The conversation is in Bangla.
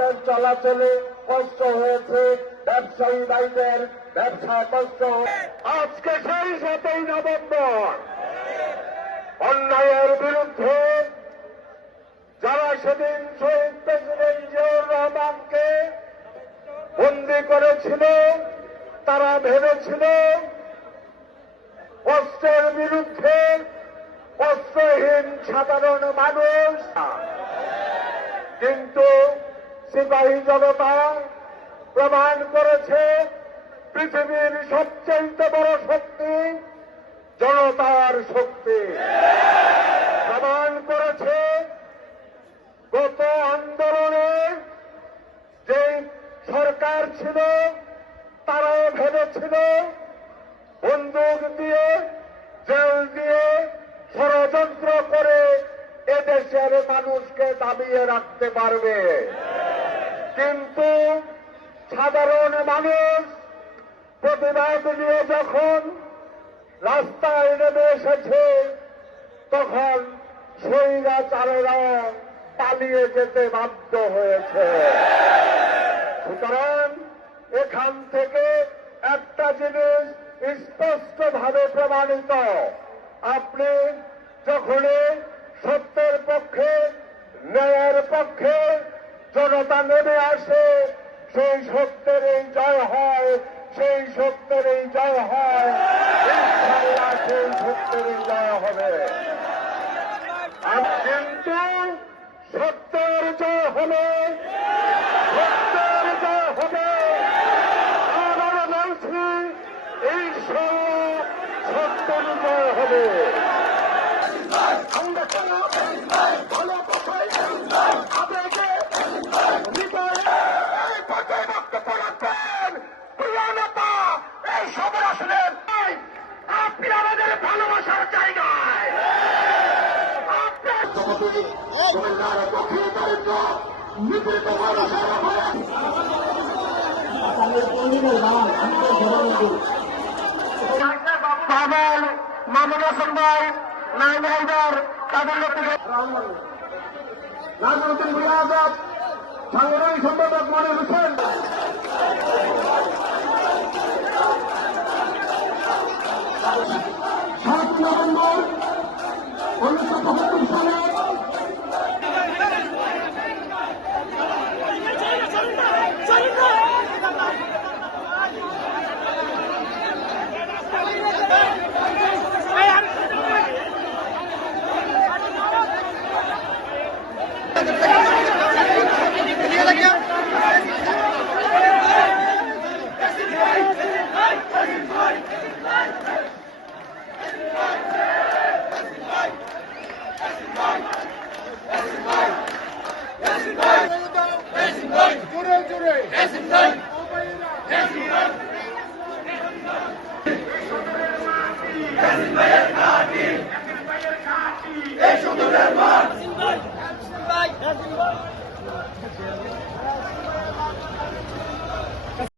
মানুষের চলাচলে কষ্ট হয়েছে, ব্যবসায়ী ভাইদের ব্যবসায় কষ্ট। আজকে সেই 7ই নভেম্বর অন্যায়ের বিরুদ্ধে যারা সেদিন শহীদ প্রেসিডেন্ট জিয়াউর রহমানকে বন্দী করেছিল, তারা ভেবেছিল কষ্টের বিরুদ্ধে কষ্টহীন সাধারণ মানুষ, কিন্তু সিপাহী জনতা প্রমাণ করেছে পৃথিবীর সবচেয়ে বড় শক্তি জনতার শক্তি। প্রমাণ করেছে গত আন্দোলনে যে সরকার ছিল তারাও ভেবেছিল বন্দুক দিয়ে জেল দিয়ে ষড়যন্ত্র করে এদেশের মানুষকে দাবিয়ে রাখতে পারবে, কিন্তু সাধারণ মানুষ প্রতিবাদ নিয়ে যখন রাস্তায় নেমে এসেছে তখন স্বৈরাচারেরা পালিয়ে যেতে বাধ্য হয়েছে। সুতরাং এখান থেকে একটা জিনিস স্পষ্টভাবে প্রমাণিত, আপনি যখনই সত্যের পক্ষে ন্যায়ের পক্ষে জনতা নেমে আসে সেই সত্যের এই জয় হয়, সেই সত্যের এই জয় হয়, ইনশাআল্লাহ সেই সত্যের এই জয় হবে। কিন্তু সত্যের জয় হলে সত্যের জয় হবে, আমরা বলছি ইনশাআল্লাহ সত্যের জয় হবে। আমরা ভালো কথাই আবেগে হৃদয়ে পথে বক্তব্য রাখবেন প্রিয়তা, এই সবের আসলে আপনি আমাদের ভালোবাসার জায়গায় পাবেন মামুন হাসান ভাই, নাইম হায়দার, তাদের রাজনৈতিক বিরাজক সাংগঠনিক সম্পাদক মনির হোসেন, নভেম্বর 1975 সালে